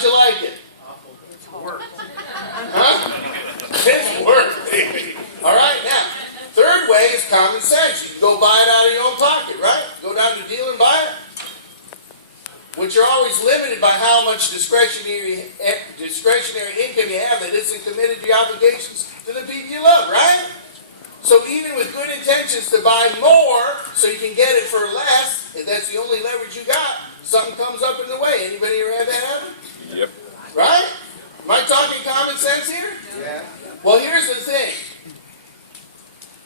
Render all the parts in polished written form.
How'd you like it? It's work. Huh? It's work, baby. All right, now, third way is common sense. You can go buy it out of your own pocket, right? Go down to the dealer and buy it. But you're always limited by how much discretionary income you have that isn't committed to your obligations to the people you love, right? So even with good intentions to buy more so you can get it for less, if that's the only leverage you got, something comes up in the way. Anybody ever had that happen? Yep. Right? Am I talking common sense here? Yeah. Well, here's the thing.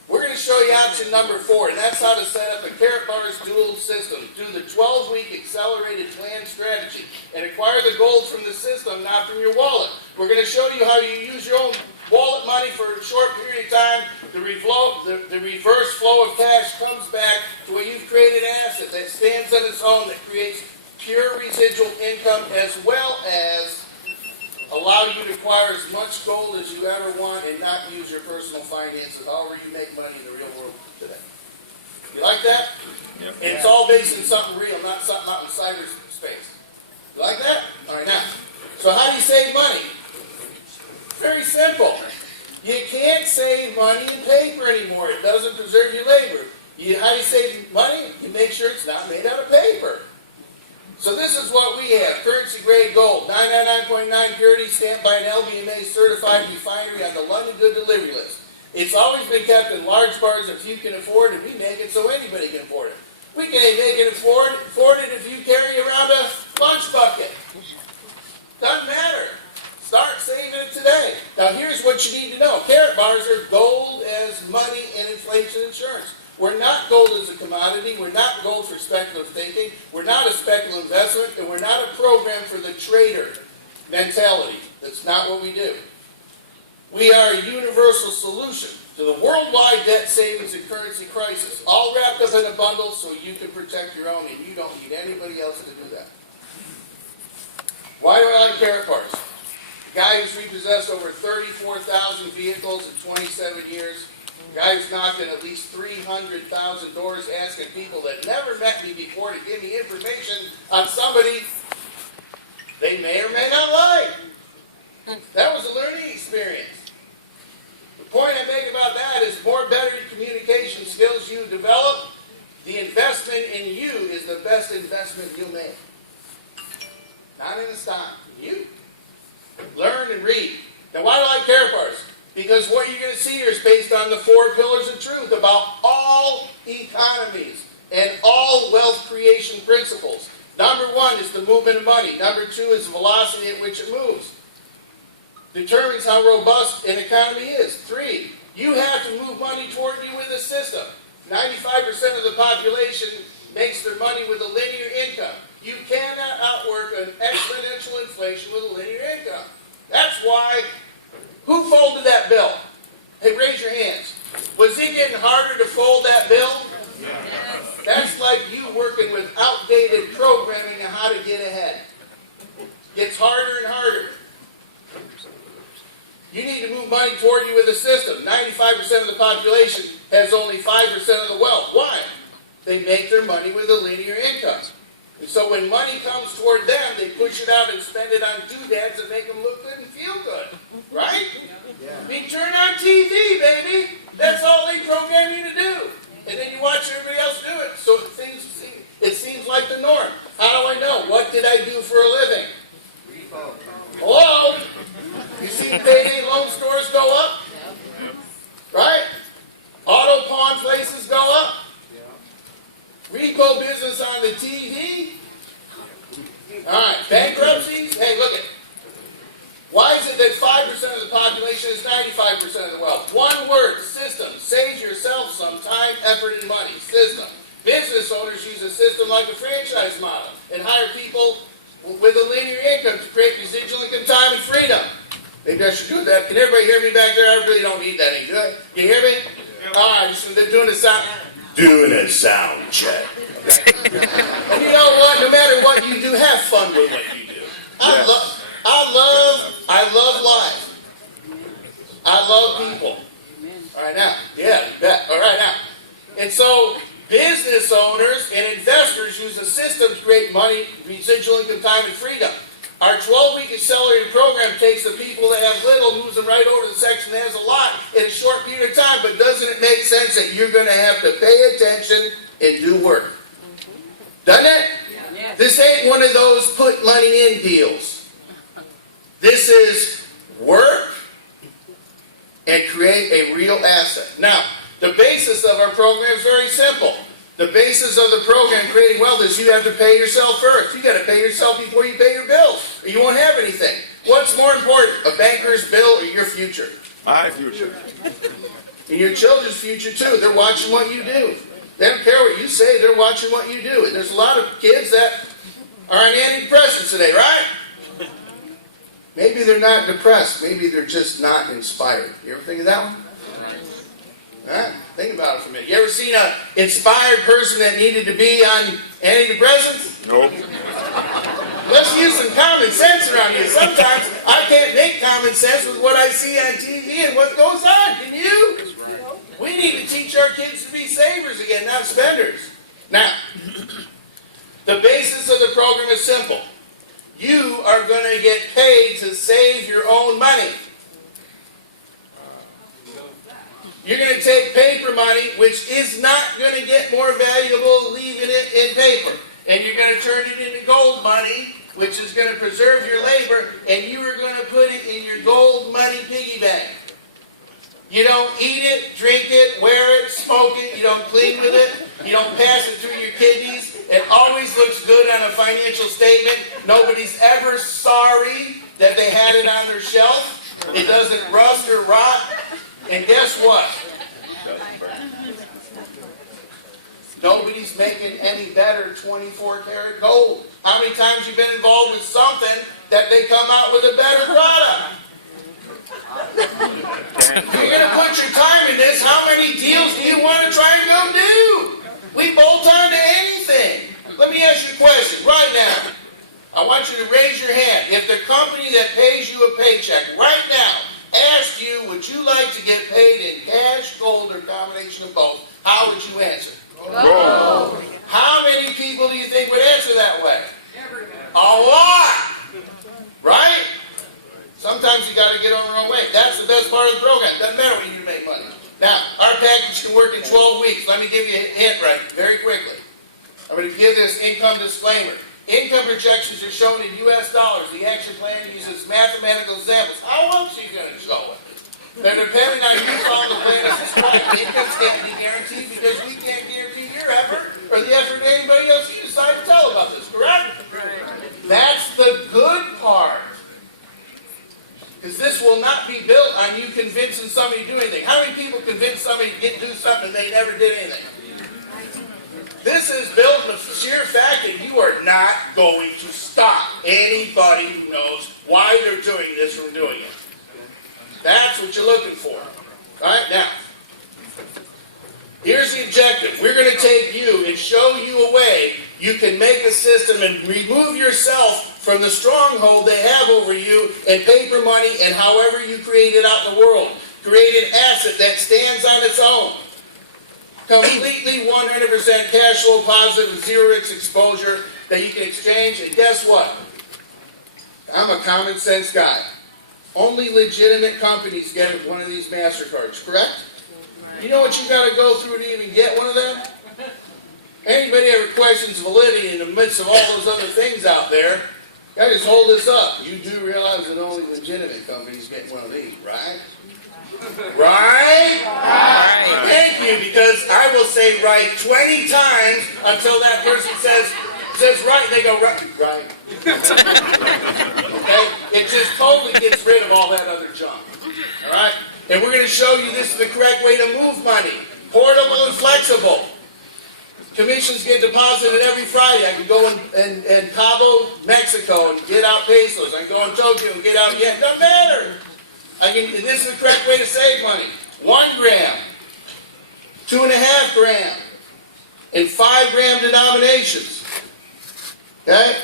We're going to show you option number 4, and that's how to set up a Karatbars dual system. Do the 12-week accelerated plan strategy and acquire the gold from the system, not from your wallet. We're going to show you how you use your own wallet money for a short period of time. The reverse flow of cash comes back to where you've created an asset that stands on its own, that creates pure residual income, as well as allow you to acquire as much gold as you ever want and not use your personal finances, however you make money in the real world today. You like that? Yep. And it's all based in something real, not something out in cyberspace. You like that? All right, now. So how do you save money? Very simple. You can't save money in paper anymore. It doesn't preserve your labor. How do you save money? You make sure it's not made out of paper. So this is what we have. Currency grade gold, 999.9 purity, stamped by an LBMA certified refinery on the London Good Delivery List. It's always been kept in large bars if you can afford it. We make it so anybody can afford it. We can make it afford it if you carry around a lunch bucket. Doesn't matter. Start saving it today. Now here's what you need to know. Karatbars are gold as money and inflation insurance. We're not gold as a commodity. We're not gold for speculative thinking. We're not a speculative investment. And we're not a program for the trader mentality. That's not what we do. We are a universal solution to the worldwide debt savings and currency crisis, all wrapped up in a bundle so you can protect your own and you don't need anybody else to do that. Why do I like Karatbars? The guy who's repossessed over 34,000 vehicles in 27 years. The guy who's knocked on at least 300,000 doors asking people that never met me before to give me information on somebody they may or may not like. That was a learning experience. The point I make about that is more better communication skills you develop, the investment in you is the best investment you make. Not in a stock, in you. Learn and read. Now why do I like Karatbars? Because what you're going to see here is based on the 4 pillars of truth about all economies and all wealth creation principles. Number 1 is the movement of money. Number 2 is the velocity at which it moves. Determines how robust an economy is. 3, you have to move money toward you with a system. 95% of the population makes their money with a linear income. You cannot outwork an exponential inflation with a linear income. That's why. Who folded that bill? Hey, raise your hands. Was it getting harder to fold that bill? Yes. That's like you working with outdated programming on how to get ahead. Gets harder and harder. You need to move money toward you with a system. 95% of the population has only 5% of the wealth. Why? They make their money with a linear income. And so when money comes toward them, they push it out and spend it on doodads that make them look good and feel good. Right? Yeah. I mean, turn on TV, baby. That's all they program you to do. And then you watch everybody else do it. So it seems like the norm. How do I know? What did I do for a living? Hello? You see payday loan stores go up? Right? Auto pawn places go up? Repo business on the TV? Alright, bankruptcies? Hey, look at. Why is it that 5% of the population is 95% of the wealth? One word, system. Save yourself some time, effort, and money. System. Business owners use a system like a franchise model and hire people with a linear income to create residual income, time, and freedom. Maybe I should do that. Can everybody hear me back there? I really don't need that. Do I? You hear me? Alright, they're doing the sound. Doing a sound check. Okay. And you know what? No matter what you do, have fun with what you do. I love life. I love people. All right now. Yeah, you bet. All right now. And so business owners and investors use a system to create money, residual income, time, and freedom. Our 12-week accelerated program takes the people that have little, moves them right over to the section that has a lot in a short period of time. But doesn't it make sense that you're going to have to pay attention and do work? Doesn't it? Yeah. This ain't one of those put money in deals. This is work and create a real asset. Now, the basis of our program is very simple. The basis of the program, creating wealth, is you have to pay yourself first. You got to pay yourself before you pay your bills, or you won't have anything. What's more important, a banker's bill or your future? My future. And your children's future too. They're watching what you do. They don't care what you say. They're watching what you do. And there's a lot of kids that are on antidepressants today, right? Maybe they're not depressed. Maybe they're just not inspired. You ever think of that one? Huh? Think about it for a minute. You ever seen an inspired person that needed to be on antidepressants? Nope. Let's use some common sense around here. Sometimes I can't make common sense with what I see on TV and what goes on. Can you? We need to teach our kids to be savers again, not spenders. Now, the basis of the program is simple. You are going to get paid to save your own money. You're going to take paper money, which is not going to get more valuable leaving it in paper. And you're going to turn it into gold money, which is going to preserve your labor, and you are going to put it in your gold money piggy bank. You don't eat it, drink it, wear it, smoke it. You don't clean with it. You don't pass it through your kidneys. It always looks good on a financial statement. Nobody's ever sorry that they had it on their shelf. It doesn't rust or rot. And guess what? Nobody's making any better 24-karat gold. How many times you've been involved with something that they come out with a better product? You're going to put your time in this. How many deals do you want to try and go do? We bolt on to anything. Let me ask you a question right now. I want you to raise your hand. If the company that pays you a paycheck right now asked you, would you like to get paid in cash, gold, or a combination of both, how would you answer? Gold. How many people do you think would answer that way? A lot! Right? Sometimes you got to get on the wrong way. That's the best part of the program. Doesn't matter when you make money. Now, our package can work in 12 weeks. Let me give you a hint right very quickly. I'm going to give this income disclaimer. Income projections are shown in U.S. dollars. The action plan uses mathematical examples. How else are you going to show it? They're depending on you following the plan as described. Incomes can't be guaranteed because we can't guarantee your effort or the effort of anybody else you decide to tell about this, correct? That's the good part. Because this will not be built on you convincing somebody to do anything. How many people convince somebody to do something and they never did anything? This is built on the sheer fact that you are not going to stop anybody who knows why they're doing this from doing it. That's what you're looking for. All right, now, here's the objective. We're going to take you and show you a way you can make a system and remove yourself from the stronghold they have over you and paper money and however you create it out in the world. Create an asset that stands on its own. Completely 100% cash flow positive, zero risk exposure that you can exchange. And guess what? I'm a common sense guy. Only legitimate companies get one of these MasterCards, correct? You know what you got to go through to even get one of them? Anybody ever questions validity in the midst of all those other things out there? Guys, hold this up. You do realize that only legitimate companies get one of these, right? Right? Right. Thank you, because I will say right 20 times until that person says right, and they go right. Right. Okay? It just totally gets rid of all that other junk. All right? And we're going to show you this is the correct way to move money. Portable and flexible. Commissions get deposited every Friday. I can go in Cabo, Mexico, and get out pesos. I can go in Tokyo and get out yen. Doesn't matter. This is the correct way to save money. 1 gram, 2.5 gram, and 5 gram denominations. Okay?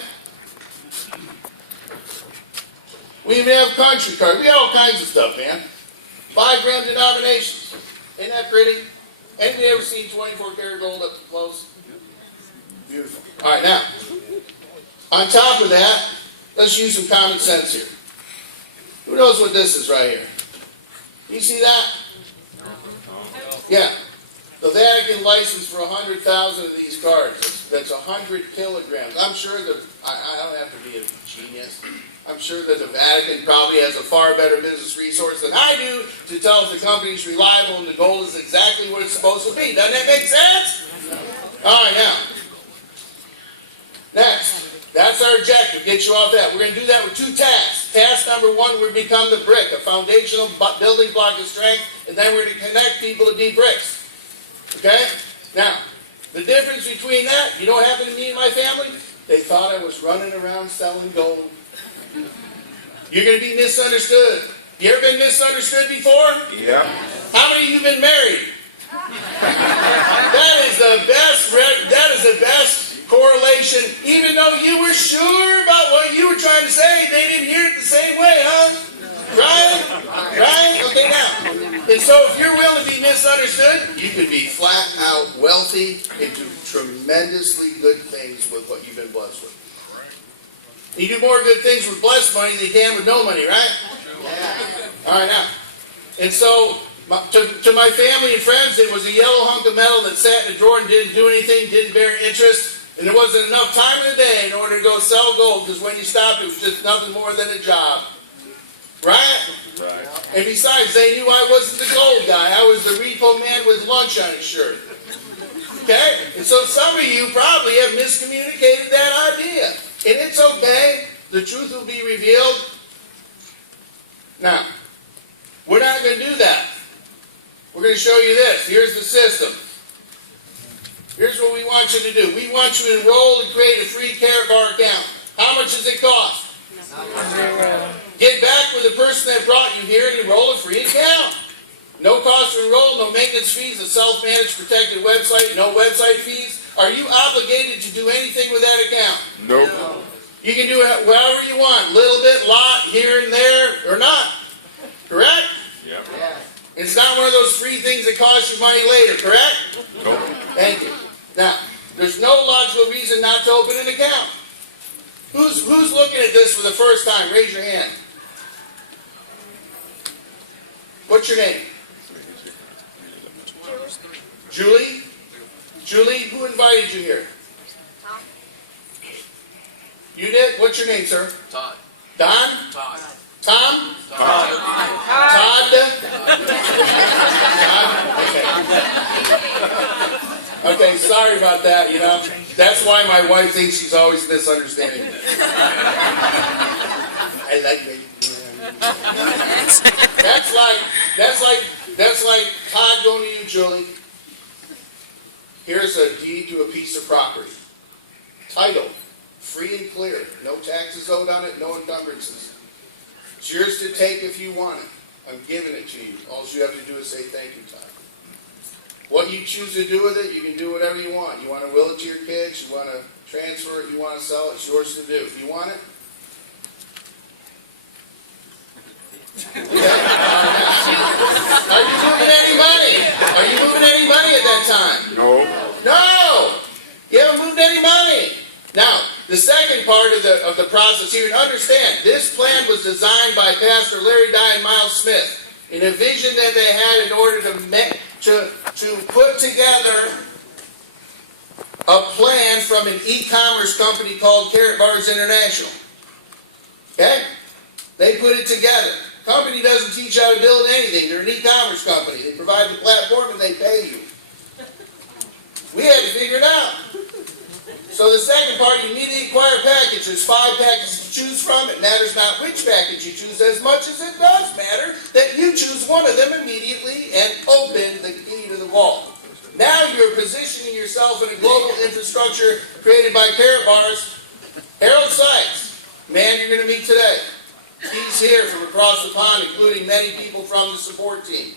We even have country cards. We have all kinds of stuff, man. 5 gram denominations. Ain't that pretty? Anybody ever seen 24-karat gold up close? Beautiful. All right, now, on top of that, Let's use some common sense here. Who knows what this is right here? You see that? Yeah. The Vatican license for 100,000 of these cards. That's 100 kilograms. I'm sure that, I don't have to be a genius. I'm sure that the Vatican probably has a far better business resource than I do to tell if the company's reliable and the gold is exactly what it's supposed to be. Doesn't that make sense? All right, now. Next. That's our objective, get you off that. We're going to do that with two tasks. Task number one, we become the brick, a foundational building block of strength, and then we're going to connect people to be bricks. Okay? Now, the difference between that, you know what happened to me and my family? They thought I was running around selling gold. You're going to be misunderstood. You ever been misunderstood before? Yeah. How many of you been married? That is the best correlation. Even though you were sure about what you were trying to say, they didn't hear it the same way, huh? Right? Right? Okay, now. And so if you're willing to be misunderstood, you can be flat out wealthy and do tremendously good things with what you've been blessed with. You do more good things with blessed money than you can with no money, right? All right, now. And so, to my family and friends, it was a yellow hunk of metal that sat in a drawer and didn't do anything, didn't bear interest. And there wasn't enough time in the day in order to go sell gold, because when you stopped, it was just nothing more than a job. Right? Right. And besides, they knew I wasn't the gold guy. I was the repo man with lunch on his shirt. Okay? And so some of you probably have miscommunicated that idea. And it's okay. The truth will be revealed. Now, we're not going to do that. We're going to show you this. Here's the system. Here's what we want you to do. We want you to enroll and create a free Karatbar account. How much does it cost? Get back with the person that brought you here and enroll a free account. No cost to enroll, no maintenance fees, a self-managed protected website, no website fees. Are you obligated to do anything with that account? Nope. You can do it however you want. Little bit, lot, here and there, or not. Correct? Yeah. It's not one of those free things that cost you money later, correct? Nope. Thank you. Now, there's no logical reason not to open an account. Who's looking at this for the first time? Raise your hand. What's your name? Julie? Julie, who invited you here? Tom. You did? What's your name, sir? Todd. Don? Todd. Tom? Todd. Todd? Okay, sorry about that, you know. That's why my wife thinks she's always misunderstanding me. I like it. That's like Todd going to you, Julie. Here's a deed to a piece of property. Title, free and clear. No taxes owed on it, no encumbrances. It's yours to take if you want it. I'm giving it to you. All you have to do is say thank you, Todd. What you choose to do with it, you can do whatever you want. You want to will it to your kids, you want to transfer it, you want to sell it, it's yours to do. If you want it, are you moving any money? Are you moving any money at that time? No. No! You haven't moved any money. Now, the second part of the process here, and understand, this plan was designed by Pastor Larry Dye and Miles Smith in a vision that they had in order to put together a plan from an e-commerce company called Karatbars International. Okay? They put it together. The company doesn't teach you how to build anything. They're an e-commerce company. They provide the platform and they pay you. We had to figure it out. So the second part, you immediately acquire a package. There's 5 packages to choose from. It matters not which package you choose as much as it does matter that you choose one of them immediately and open the key to the vault. Now you're positioning yourself in a global infrastructure created by Karatbars. Harold Sykes, man you're going to meet today. He's here from across the pond, including many people from the support team.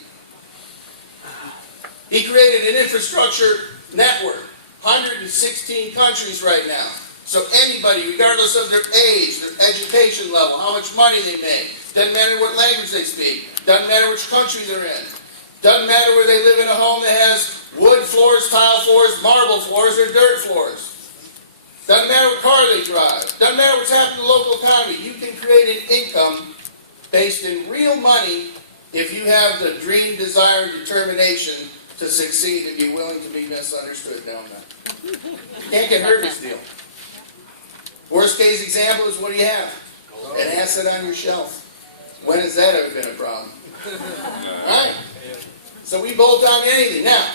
He created an infrastructure network, 116 countries right now. So anybody, regardless of their age, their education level, how much money they make, doesn't matter what language they speak, doesn't matter which country they're in, doesn't matter where they live in a home that has wood floors, tile floors, marble floors, or dirt floors. Doesn't matter what car they drive. Doesn't matter what's happening in the local economy. You can create an income based in real money if you have the dream, desire, and determination to succeed and be willing to be misunderstood down there. You can't get hurt in this deal. Worst case example is what do you have? An asset on your shelf. When has that ever been a problem? Right? So we bolt on anything. Now,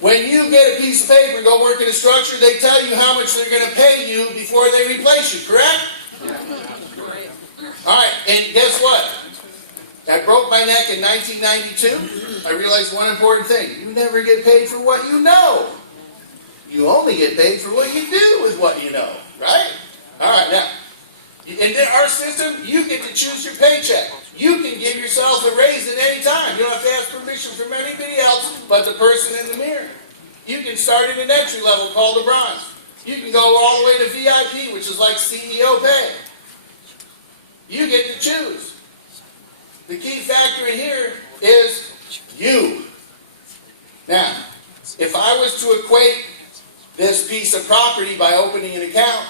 when you get a piece of paper and go work in a structure, they tell you how much they're going to pay you before they replace you, correct? All right, and guess what? I broke my neck in 1992. I realized one important thing. You never get paid for what you know. You only get paid for what you do with what you know, right? All right, now, in our system, you get to choose your paycheck. You can give yourself a raise at any time. You don't have to ask permission from anybody else but the person in the mirror. You can start at an entry level called the bronze. You can go all the way to VIP, which is like CEO pay. You get to choose. The key factor in here is you. Now, if I was to equate this piece of property by opening an account,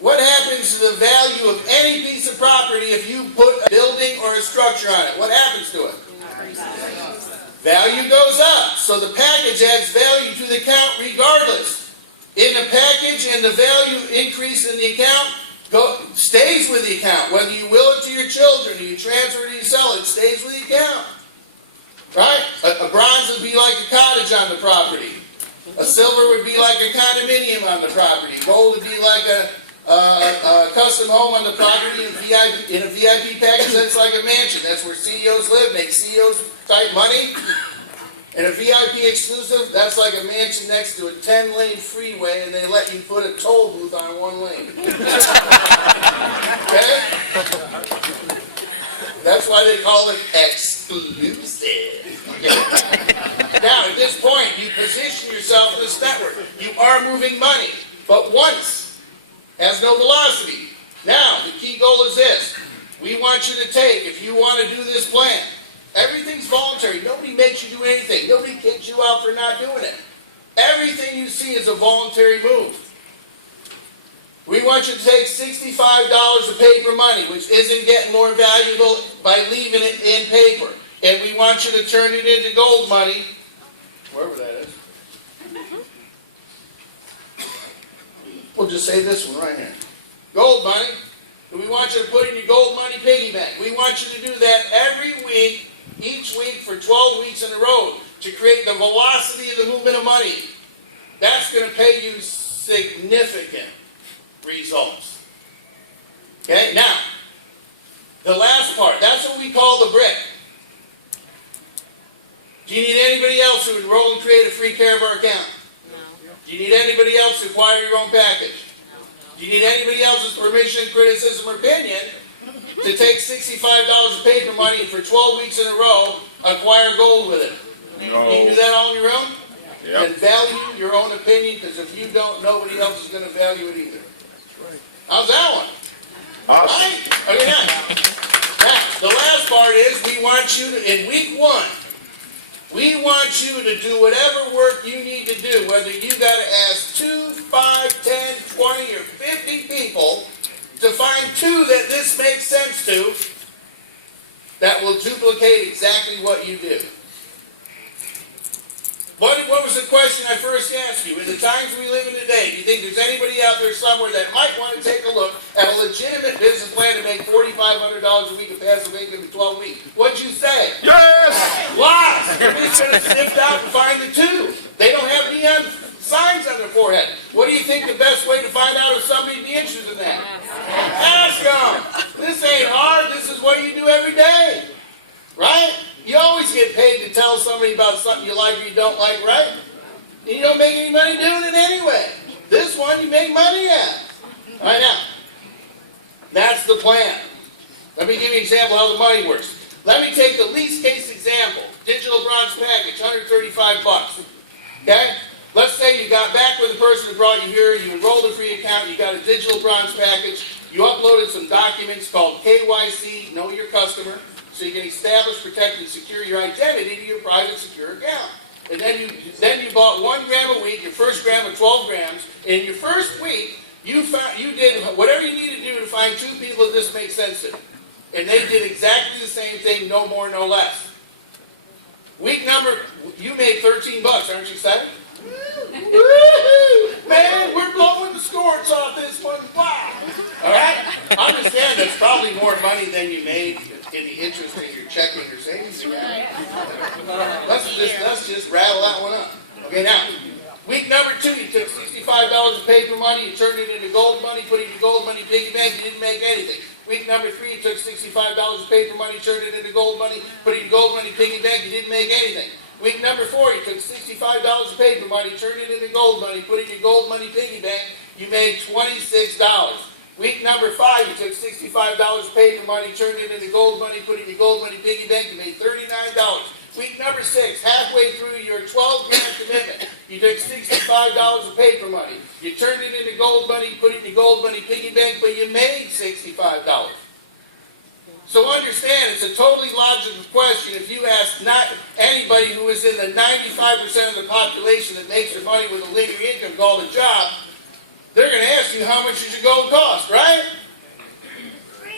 what happens to the value of any piece of property if you put a building or a structure on it? What happens to it? Value goes up. So the package adds value to the account regardless. In the package, and the value increase in the account stays with the account. Whether you will it to your children, or you transfer it, or you sell it, it stays with the account. Right? A bronze would be like a cottage on the property. A silver would be like a condominium on the property. Gold would be like a custom home on the property. In a VIP package, that's like a mansion. That's where CEOs live, make CEOs type money. In a VIP exclusive, that's like a mansion next to a 10-lane freeway, and they let you put a toll booth on one lane. Okay? That's why they call it exclusive. Okay. Now, at this point, you position yourself in this network. You are moving money, but once has no velocity. Now, the key goal is this. We want you to take, if you want to do this plan, everything's voluntary. Nobody makes you do anything. Nobody kicks you out for not doing it. Everything you see is a voluntary move. We want you to take $65 of paper money, which isn't getting more valuable by leaving it in paper. And we want you to turn it into gold money, wherever that is. We'll just say this one right here. Gold money. And we want you to put in your gold money piggy bank. We want you to do that every week, each week for 12 weeks in a row to create the velocity of the movement of money. That's going to pay you significant results. Okay, now, the last part, that's what we call the brick. Do you need anybody else who would enroll and create a free Karatbars account? No. Do you need anybody else to acquire your own package? No. Do you need anybody else's permission, criticism, or opinion to take $65 of paper money and for 12 weeks in a row acquire gold with it? No. Can you do that all on your own? Yep. And value your own opinion, because if you don't, nobody else is going to value it either. How's that one? Awesome. Right? Okay, now, the last part is we want you to, in week 1, we want you to do whatever work you need to do, whether you got to ask 2, 5, 10, 20, or 50 people to find 2 that this makes sense to that will duplicate exactly what you do. What was the question I first asked you? In the times we live in today, do you think there's anybody out there somewhere that might want to take a look at a legitimate business plan to make $4,500 a week of passive income in 12 weeks? What'd you say? Yes! Lots! Everybody's going to sift out and find the 2. They don't have neon signs on their forehead. What do you think the best way to find out if somebody'd be interested in that? Ask them! This ain't hard. This is what you do every day. Right? You always get paid to tell somebody about something you like or you don't like, right? And you don't make any money doing it anyway. This one you make money at. All right, now, that's the plan. Let me give you an example of how the money works. Let me take the least case example. Digital bronze package, $135. Okay? Let's say you got back with the person who brought you here, you enrolled a free account, you got a digital bronze package, you uploaded some documents called KYC, Know Your Customer, so you can establish, protect, and secure your identity to your private secure account. and then you bought 1 gram a week, your first gram of 12 grams. In your first week, you did whatever you needed to do to find 2 people that this makes sense to. And they did exactly the same thing, no more, no less. Week number, you made 13 bucks, aren't you excited? Woo-hoo! Man, we're blowing the scores off this one. Wow! All right? Understand that's probably more money than you made in the interest in your checking or savings account. Let's just rattle that one up. Okay, now, week number 2, you took $65 of paper money, you turned it into gold money, put it in your gold money piggy bank, you didn't make anything. Week number 3, you took $65 of paper money, turned it into gold money, put it in gold money piggy bank, you didn't make anything. Week number 4, you took $65 of paper money, turned it into gold money, put it in your gold money piggy bank, you made $26. Week number 5, you took $65 of paper money, turned it into gold money, put it in your gold money piggy bank, you made $39. Week number 6, halfway through your 12-grand commitment, you took $65 of paper money, you turned it into gold money, put it in your gold money piggy bank, but you made $65. So understand, it's a totally logical question. If you ask not anybody who is in the 95% of the population that makes their money with a linear income called a job, they're going to ask you how much does your gold cost, right?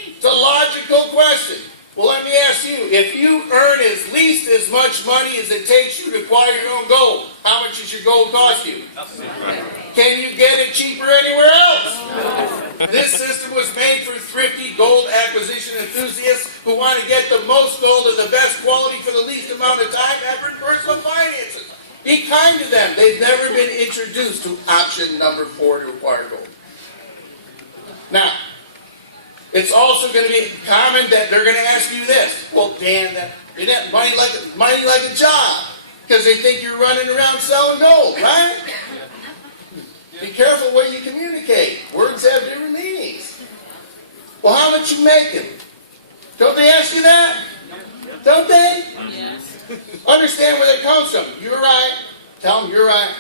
It's a logical question. Well, let me ask you, if you earn at least as much money as it takes you to acquire your own gold, how much does your gold cost you? Can you get it cheaper anywhere else? This system was made for thrifty gold acquisition enthusiasts who want to get the most gold and the best quality for the least amount of time, effort, and personal finances. Be kind to them. They've never been introduced to option number 4 to acquire gold. Now, it's also going to be common that they're going to ask you this. Well, Dan, isn't that money like a job? Because they think you're running around selling gold, right? Be careful what you communicate. Words have different meanings. Well, how much you making? Don't they ask you that? Don't they? Yes. Understand where that comes from. You're right. Tell them you're right.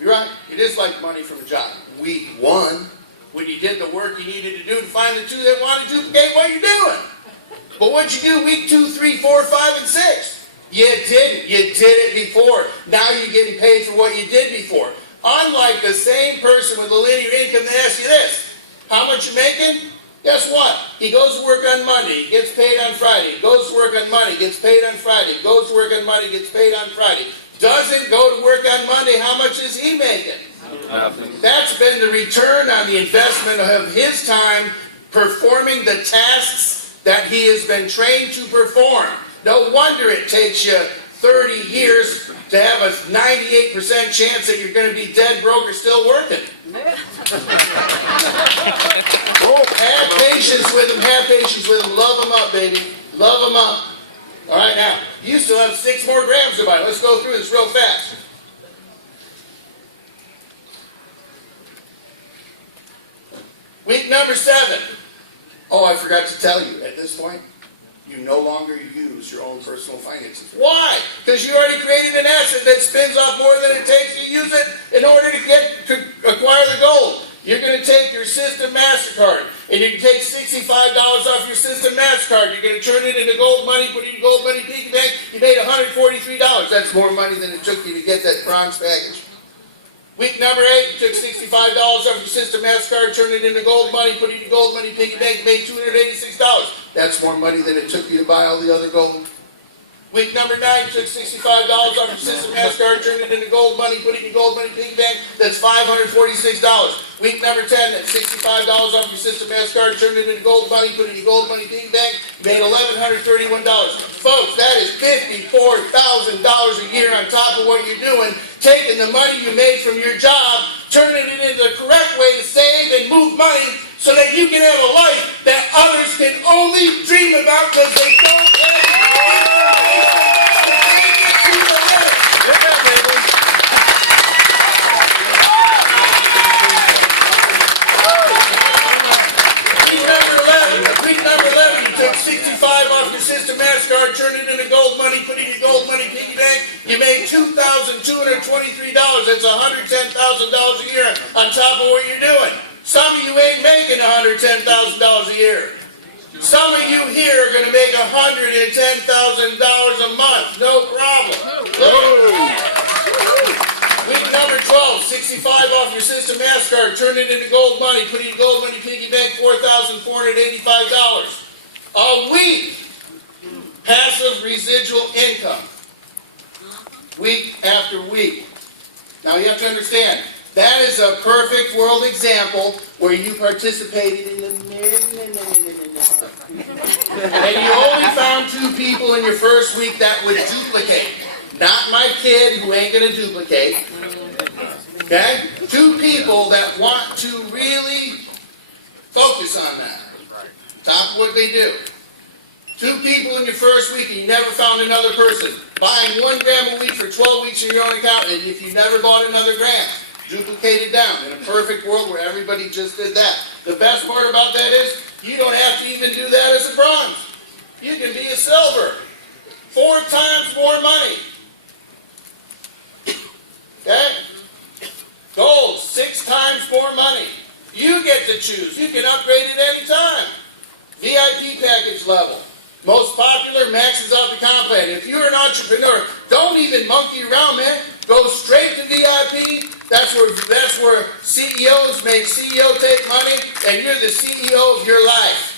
You're right. It is like money from a job. Week 1, when you did the work you needed to do to find the 2 that want to duplicate what you're doing. But what'd you do week 2, 3, 4, 5, and 6? You didn't. You did it before. Now you're getting paid for what you did before. Unlike the same person with a linear income that asks you this, how much you making? Guess what? He goes to work on Monday, he gets paid on Friday. He goes to work on Monday, gets paid on Friday. He goes to work on Monday, gets paid on Friday. Doesn't go to work on Monday, how much is he making? Nothing. That's been the return on the investment of his time performing the tasks that he has been trained to perform. No wonder it takes you 30 years to have a 98% chance that you're going to be dead broke or still working. Have patience with them, have patience with them. Love them up, baby. Love them up. All right, now, you still have 6 more grams to buy. Let's go through this real fast. Week number 7. Oh, I forgot to tell you, at this point, you no longer use your own personal finances. Why? Because you already created an asset that spins off more than it takes to use it in order to acquire the gold. You're going to take your System MasterCard, and you can take $65 off your System MasterCard. You're going to turn it into gold money, put it in gold money piggy bank. You made $143. That's more money than it took you to get that bronze package. Week number 8, you took $65 off your System MasterCard, turned it into gold money, put it in gold money piggy bank, made $286. That's more money than it took you to buy all the other gold. Week number 9, you took $65 off your System MasterCard, turned it into gold money, put it in gold money piggy bank. That's $546. Week number 10, that's $65 off your System MasterCard, turned it into gold money, put it in gold money piggy bank. You made $1,131. Folks, that is $54,000 a year on top of what you're doing, taking the money you made from your job, turning it into the correct way to save and move money so that you can have a life that others can only dream about because they don't have Week number 11, you took $65 off your System MasterCard, turned it into gold money, put it in your gold money piggy bank. You made $2,223. That's $110,000 a year on top of what you're doing. Some of you ain't making $110,000 a year. Some of you here are going to make $110,000 a month. No problem. Week number 12, 65 off your System MasterCard. Turn it into gold money. Put it in gold money piggy bank, $4,485 a week. Passive residual income. Week after week. Now you have to understand, that is a perfect world example where you participated in the and you only found 2 people in your first week that would duplicate. Not my kid who ain't going to duplicate. Okay? 2 people that want to really focus on that. Top of what they do. 2 people in your first week and you never found another person. Buying 1 gram a week for 12 weeks in your own account, and if you never bought another gram, duplicate it down. In a perfect world where everybody just did that. The best part about that is, you don't have to even do that as a bronze. You can be a silver. 4 times more money. Okay? Gold, 6 times more money. You get to choose. You can upgrade it any time. VIP package level. Most popular, maxes out the comp plan. If you're an entrepreneur, don't even monkey around, man. Go straight to VIP. That's where CEOs make CEO take money, and you're the CEO of your life.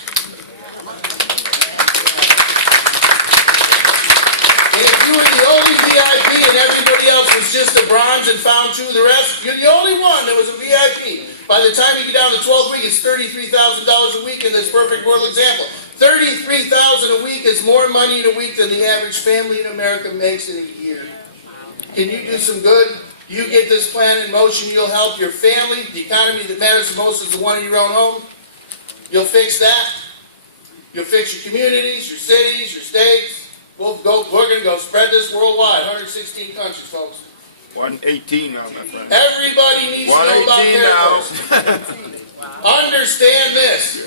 And if you were the only VIP and everybody else was just a bronze and found 2 of the rest, you're the only one that was a VIP. By the time you get down to the 12th week, it's $33,000 a week in this perfect world example. $33,000 a week is more money in a week than the average family in America makes in a year. Can you do some good? You get this plan in motion, you'll help your family. The economy that matters the most is the one in your own home. You'll fix that. You'll fix your communities, your cities, your states. We're going to go spread this worldwide. 116 countries, folks. 118 now, my friend. Everybody needs to know about Karatbars. Understand this.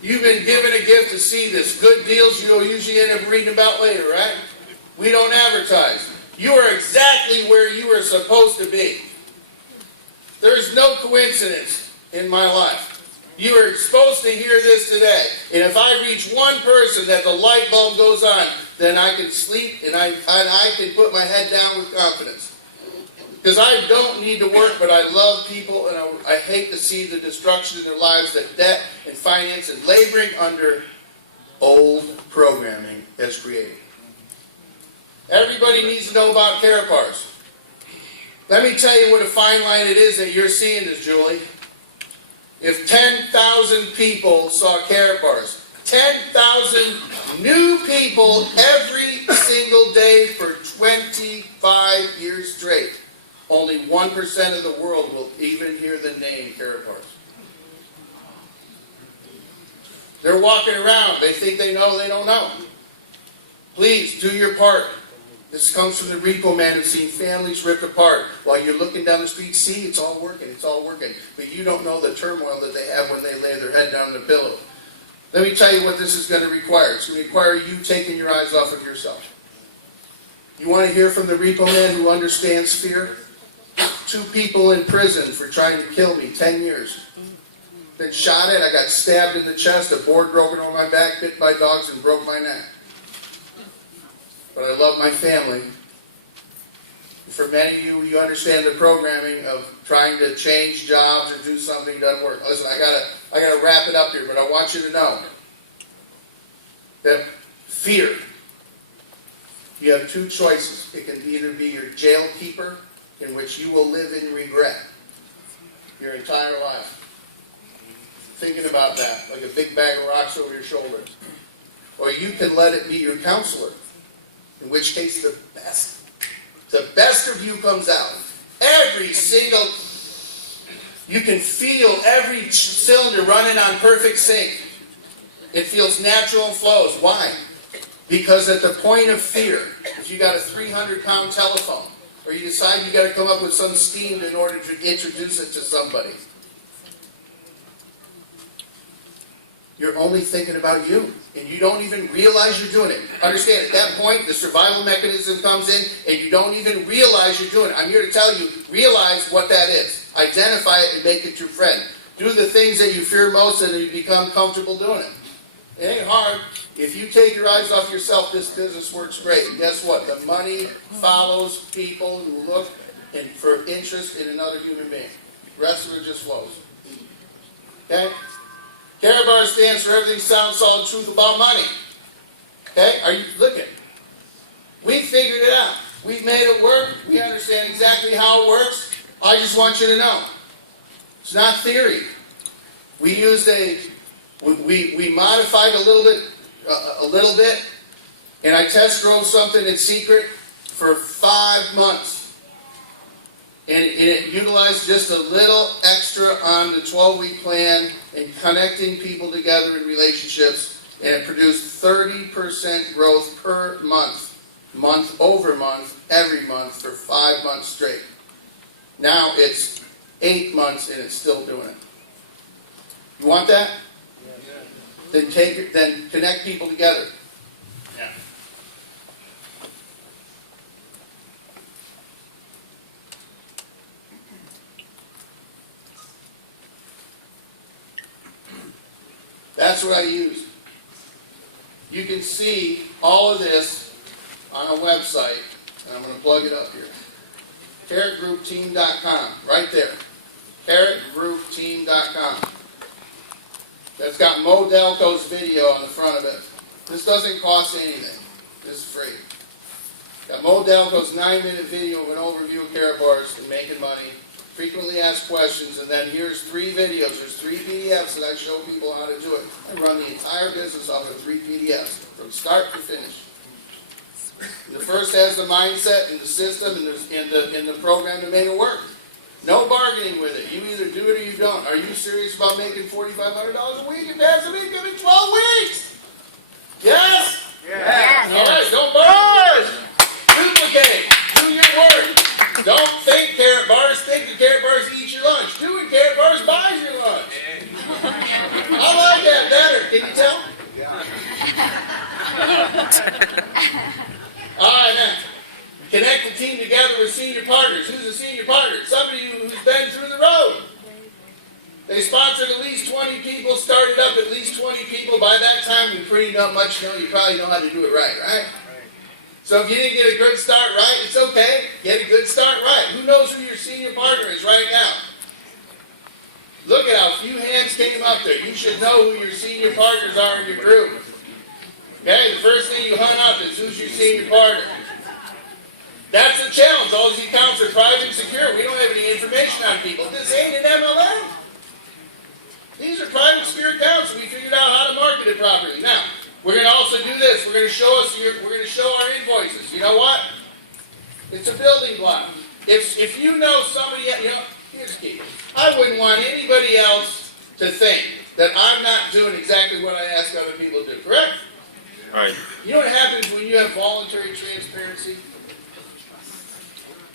You've been given a gift to see this. Good deals you'll usually end up reading about later, right? We don't advertise. You are exactly where you are supposed to be. There is no coincidence in my life. You are supposed to hear this today. And if I reach one person that the light bulb goes on, then I can sleep and I can put my head down with confidence. Because I don't need to work, but I love people, and I hate to see the destruction in their lives that debt and finance and laboring under old programming has created. Everybody needs to know about Karatbars. Let me tell you what a fine line it is that you're seeing this, Julie. If 10,000 people saw Karatbars, 10,000 new people every single day for 25 years straight, only 1% of the world will even hear the name Karatbars. They're walking around. They think they know, they don't know. Please, do your part. This comes from the repo man who's seen families ripped apart. While you're looking down the street, see, it's all working, it's all working. But you don't know the turmoil that they have when they lay their head down on the pillow. Let me tell you what this is going to require. It's going to require you taking your eyes off of yourself. You want to hear from the repo man who understands fear? 2 people in prison for trying to kill me, 10 years. Been shot at, I got stabbed in the chest, a board broken on my back, bit by dogs, and broke my neck. But I love my family. For many of you, you understand the programming of trying to change jobs or do something doesn't work. Listen, I gotta wrap it up here, but I want you to know that fear, you have 2 choices. It can either be your jail keeper, in which you will live in regret your entire life. Thinking about that, like a big bag of rocks over your shoulder. Or you can let it be your counselor, in which case the best of you comes out. Every single, you can feel every cylinder running on perfect sync. It feels natural and flows. Why? Because at the point of fear, if you got a 300-pound telephone, or you decide you got to come up with some steam in order to introduce it to somebody, you're only thinking about you, and you don't even realize you're doing it. Understand, at that point, the survival mechanism comes in, and you don't even realize you're doing it. I'm here to tell you, realize what that is. Identify it and make it your friend. Do the things that you fear most and you become comfortable doing it. It ain't hard. If you take your eyes off yourself, this business works great. And guess what? The money follows people who look for interest in another human being. The rest of it just flows. Okay? Karatbars stands for everything sound, solid truth about money. Okay? Are you looking? We figured it out. We've made it work. We understand exactly how it works. I just want you to know. It's not theory. We used we modified a little bit, and I test drove something in secret for 5 months. And it utilized just a little extra on the 12-week plan and connecting people together in relationships, and it produced 30% growth per month, month over month, every month for 5 months straight. Now it's 8 months and it's still doing it. You want that? Yeah. Then connect people together. Yeah. That's what I use. You can see all of this on a website, and I'm going to plug it up here. Karatgroupteam.com, right there. Karatgroupteam.com. That's got Mo Delco's video on the front of it. This doesn't cost anything. This is free. Got Mo Delco's 9-minute video of an overview of Karatbars and making money, frequently asked questions, and then here's 3 videos. There's 3 PDFs that I show people how to do it. I run the entire business off of 3 PDFs, from start to finish. The first has the mindset and the system and the program to make it work. No bargaining with it. You either do it or you don't. Are you serious about making $4,500 a week? If that's a week, give me 12 weeks. Yes? Yes. All right, don't bargain. Duplicate. Do your work. Don't think Karatbars. Think that Karatbars eats your lunch. Doing Karatbars buys your lunch. I like that better. Can you tell? All right, now. Connect the team together with senior partners. Who's a senior partner? Somebody who's been through the road. They sponsored at least 20 people, started up at least 20 people. By that time, you pretty much know, you probably know how to do it right? So if you didn't get a good start right, it's okay. Get a good start right. Who knows who your senior partner is right now? Look at how few hands came up there. You should know who your senior partners are in your group. Okay, the first thing you hunt up is who's your senior partner. That's the challenge. All these accounts are private and secure. We don't have any information on people. This ain't an MLM. These are private secure accounts. We figured out how to market it properly. Now, we're going to also do this. We're going to show our invoices. You know what? It's a building block. If you know somebody, here's the key. I wouldn't want anybody else to think that I'm not doing exactly what I ask other people to do. Correct? Right. You know what happens when you have voluntary transparency?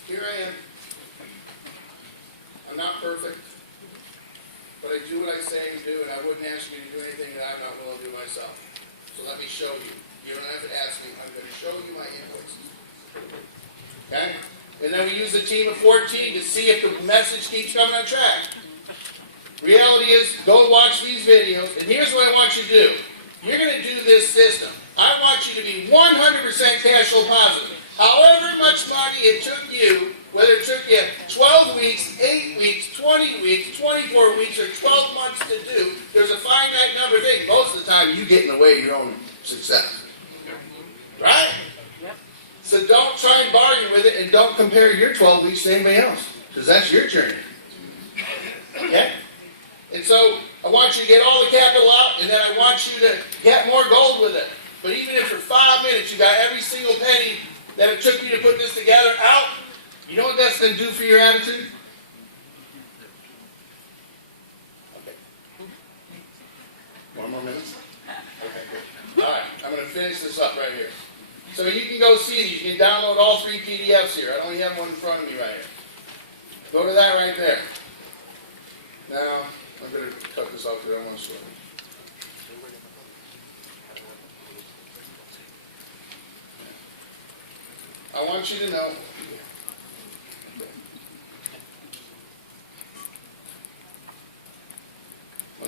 Here I am. I'm not perfect, but I do what I say to do, and I wouldn't ask you to do anything that I'm not willing to do myself. So let me show you. You don't have to ask me. I'm going to show you my invoices. Okay? And then we use a team of 14 to see if the message keeps coming on track. Reality is, go watch these videos, and here's what I want you to do. You're going to do this system. I want you to be 100% cash flow positive. However much money it took you, whether it took you 12 weeks, 8 weeks, 20 weeks, 24 weeks, or 12 months to do, there's a finite number of things. Most of the time, you get in the way of your own success. Right? Yep. So don't try and bargain with it, and don't compare your 12 weeks to anybody else, because that's your journey. Okay? And so I want you to get all the capital out, and then I want you to get more gold with it. But even if for 5 minutes you got every single penny that it took you to put this together out, you know what that's going to do for your attitude? Okay. 1 more minute? Okay, good. All right, I'm going to finish this up right here. So you can go see these. You can download all 3 PDFs here. I only have one in front of me right here. Go to that right there. Now, I'm going to cut this off because I don't want to slow it. I want you to know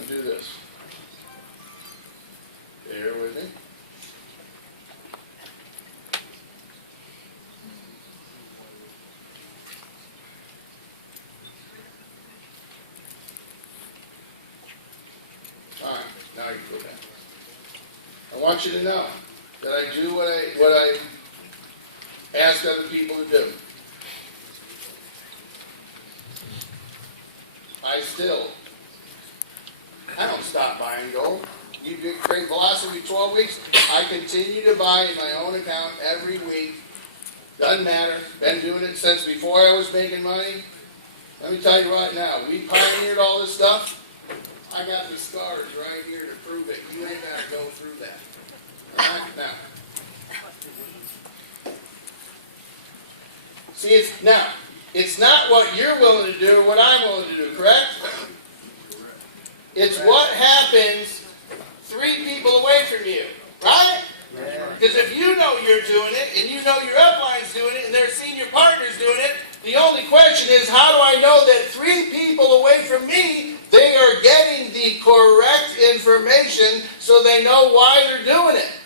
to do this. Bear with me. All right, now you can go back. I want you to know that I do what I ask other people to do. I don't stop buying gold. You get great velocity 12 weeks. I continue to buy in my own account every week. Doesn't matter. Been doing it since before I was making money. Let me tell you right now, we pioneered all this stuff. I got the scars right here to prove it. You ain't got to go through that. All right? Now. See, it's not what you're willing to do or what I'm willing to do, correct? It's what happens 3 people away from you, right? Because if you know you're doing it, and you know your upline's doing it, and their senior partner's doing it, the only question is, how do I know that 3 people away from me, they are getting the correct information so they know why they're doing it?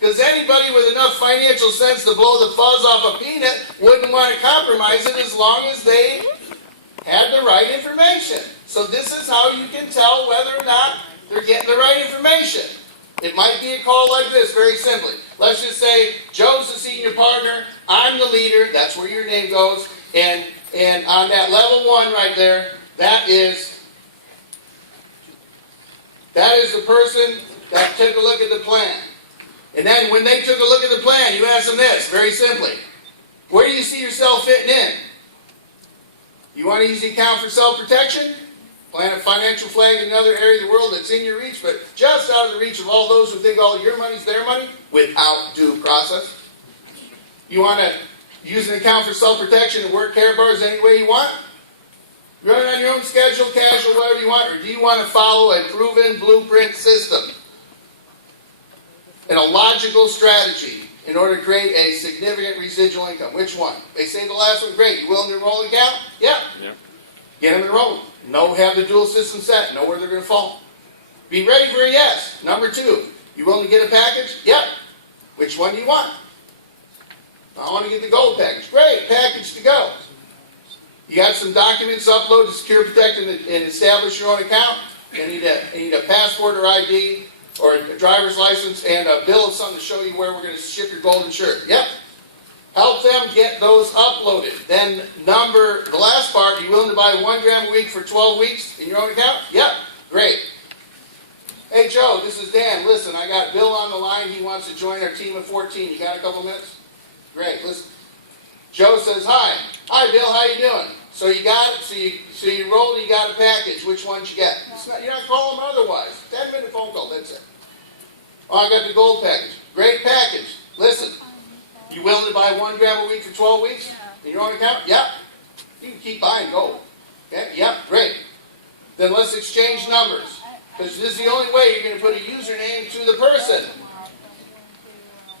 Because anybody with enough financial sense to blow the fuzz off a peanut wouldn't want to compromise it as long as they had the right information. So this is how you can tell whether or not they're getting the right information. It might be a call like this, very simply. Let's just say, Joe's the senior partner, I'm the leader, that's where your name goes, and on that level 1 right there, that is the person that took a look at the plan. And then when they took a look at the plan, you ask them this, very simply. Where do you see yourself fitting in? You want to use the account for self-protection? Plant a financial flag in another area of the world that's in your reach, but just out of the reach of all those who think all your money's their money, without due process? You want to use an account for self-protection and work Karatbars any way you want? Run it on your own schedule, casual, whatever you want, or do you want to follow a proven blueprint system and a logical strategy in order to create a significant residual income? Which one? They say the last one, great. You willing to enroll an account? Yeah. Get them enrolled. Have the dual system set. Know where they're going to fall. Be ready for a yes. Number 2, you willing to get a package? Yep. Which one do you want? I want to get the gold package. Great. Package to go. You got some documents to upload to secure, protect, and establish your own account. You need a passport or ID, or a driver's license, and a bill of something to show you where we're going to ship your golden shirt. Yep. Help them get those uploaded. Then the last part, you willing to buy 1 gram a week for 12 weeks in your own account? Yep. Great. Hey Joe, this is Dan. Listen, I got Bill on the line. He wants to join our team of 14. You got a couple minutes? Great. Listen. Joe says, hi. Hi Bill, how you doing? So you got it, so you enrolled and you got a package. Which one you get? You're not calling them otherwise. 10-minute phone call, that's it. Oh, I got the gold package. Great package. Listen, you willing to buy 1 gram a week for 12 weeks in your own account? Yep. You can keep buying gold. Okay? Yep, great. Then let's exchange numbers. Because this is the only way you're going to put a username to the person.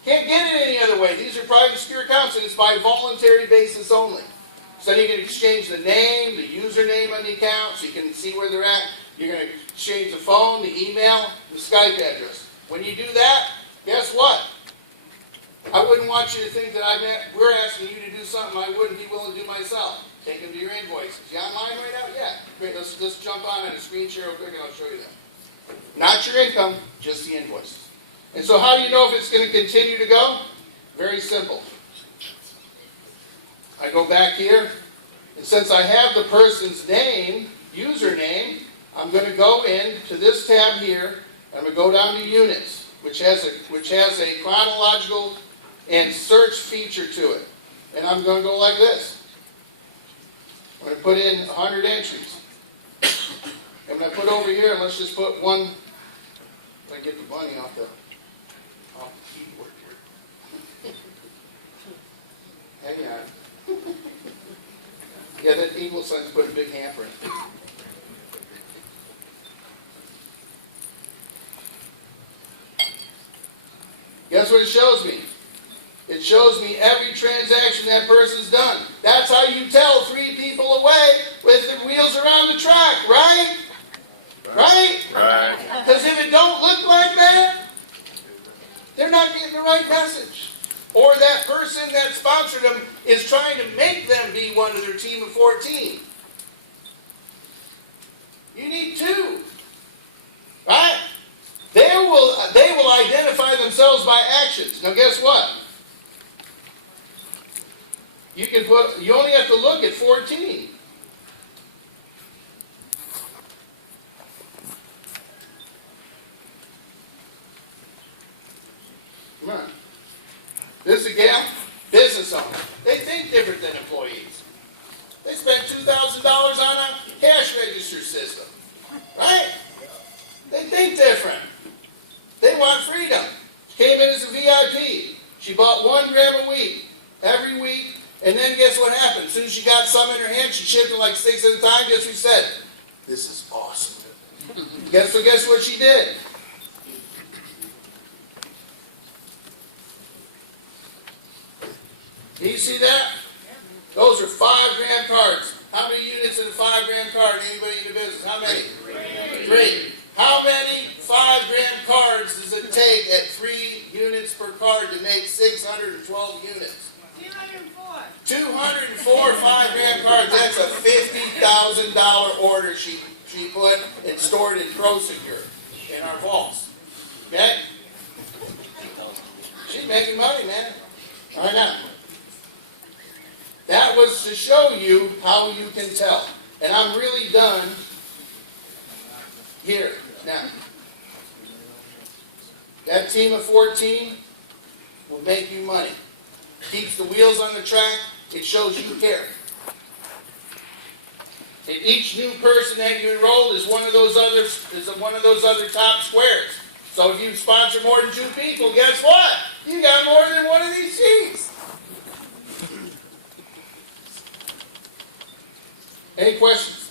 Can't get it any other way. These are private secure accounts and it's by voluntary basis only. So you can exchange the name, the username on the account so you can see where they're at. You're going to exchange the phone, the email, the Skype address. When you do that, guess what? I wouldn't want you to think that we're asking you to do something I wouldn't be willing to do myself. Take them to your invoices. You online right now? Yeah. Great. Let's jump on a screen share real quick and I'll show you that. Not your income, just the invoices. And so how do you know if it's going to continue to go? Very simple. I go back here, and since I have the person's name, username, I'm going to go into this tab here, and I'm going to go down to units, which has a chronological and search feature to it. And I'm going to go like this. I'm going to put in 100 entries. I'm going to put over here, and let's just put one, if I get the bunny off the keyboard here. Hang on. Yeah, that equal sign's put a big hamper in. Guess what it shows me? It shows me every transaction that person's done. That's how you tell 3 people away with the wheels around the track, right? Right? getting the right message. Or that person that sponsored them is trying to make them be one of their team of 14. You need two. Right? They will identify themselves by actions. Now guess what? You only have to look at 14. Come on. This is a gal, business owner. They think different than employees. They spend $2,000 on a cash register system. Right? They think different. They want freedom. She came in as a VIP. She bought 1 gram a week, every week, and then guess what happened? As soon as she got some in her hand, she shipped it like 6 at a time. Guess what she said? This is awesome. Guess what she did? Do you see that? Those are 5 gram cards. How many units in a 5 gram card? Anybody in the business? How many? 3. How many 5 gram cards does it take at 3 units per card to make 612 units? 204 5 gram cards. That's a $50,000 order she put and stored in ProSecure in our vaults. Okay? She's making money, man. Right now. That was to show you how you can tell. And I'm really done here. Now, that team of 14 will make you money. Keeps the wheels on the track. It shows you care. And each new person that you enroll is one of those other top squares. So if you sponsor more than 2 people, guess what? You got more than one of these sheets. Any questions?